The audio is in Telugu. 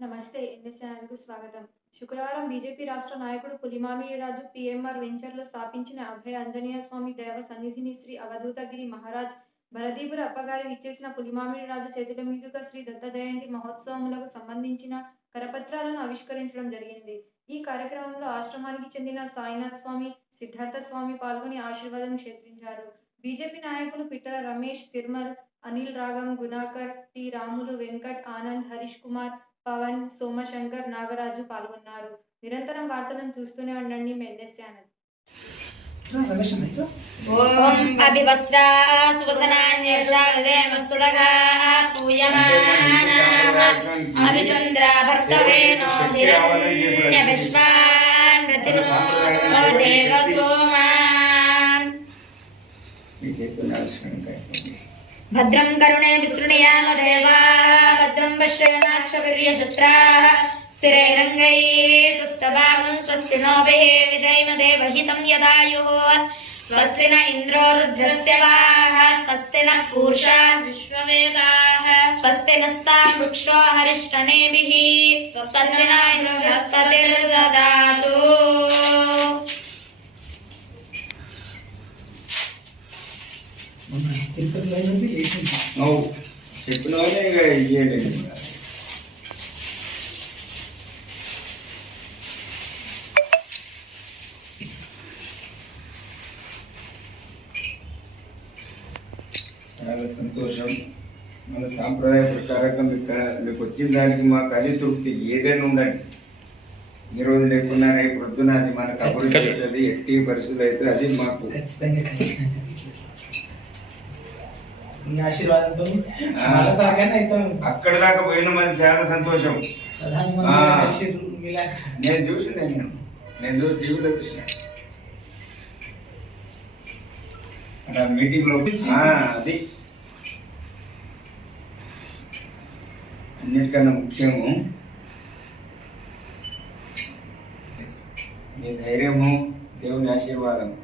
నమస్తే ఎన్ఎస్ ఛానల్కు స్వాగతం. శుక్రవారం బీజేపీ రాష్ట్ర నాయకుడు పులిమామిడి రాజు పిఎంఆర్ వెంచర్లో స్థాపించిన అభయ ఆంజనేయ స్వామి దేవ సన్నిధిని శ్రీ అవధూతగిరి మహారాజ్ భరదీపుర అప్పగారి ఇచ్చేసిన పులిమామిడి రాజు చేతుల మీదుగా శ్రీ దత్త జయంతి మహోత్సవములకు సంబంధించిన కరపత్రాలను ఆవిష్కరించడం జరిగింది. ఈ కార్యక్రమంలో ఆశ్రమానికి చెందిన సాయినాథ్ స్వామి సిద్ధార్థ స్వామి పాల్గొని ఆశీర్వాదం క్షేత్రించారు. బీజేపీ నాయకులు పిట్టల రమేష్ తిరుమల్ అనిల్ రాగం గుణాకర్ టి రాములు వెంకట్ ఆనంద్ హరీష్ కుమార్ పవన్ సోమశంకర్ నాగరాజు పాల్గొన్నారు. నిరంతరం వార్తలను చూస్తూనే ఉండండి మెన్నెస్ ఛానల్. హిరణ్య భద్రం కరుణే విసృణయామ దేవా. त्रम्बश्रयणाक्षवीर्यशत्राः स्थिरैरङ्गैः सुस्तभागम् स्वस्ति नोभिः विषयमदेवहितम् यदायुः। स्वस्ति न इन्द्रो रुद्रस्य वाः स्वस्ति नः पूर्षा विश्ववेदाः। स्वस्ति नस्ता वृक्षो हरिष्टनेभिः स्वस्ति न इन्द्रस्ततिर्ददातु Oh. నువ్వు చెప్పినవనే ఇక. ఇయ్యలేదు చాలా సంతోషం. మన సాంప్రదాయ ప్రకారంగా మీకు మీకు వచ్చిన దానికి మాకు అది తృప్తి. ఏదైనా ఉండండి ఈ రోజు లేకున్నా రేపు పొద్దున అది మనకు అభివృద్ధి అవుతుంది. ఎట్టి పరిస్థితులు అయితే అది మాకు మీ ఆశీర్వాదంతో. మళ్ళీసారికైనా అవుతాం అక్కడ దాకా పోయిన మంది చాలా సంతోషం. నేను చూసిన నేను. నేను చూసి టీవీలో చూసిన. మీటింగ్లో అది. అన్నిటికన్నా ముఖ్యము. మీ ధైర్యము దేవుని ఆశీర్వాదం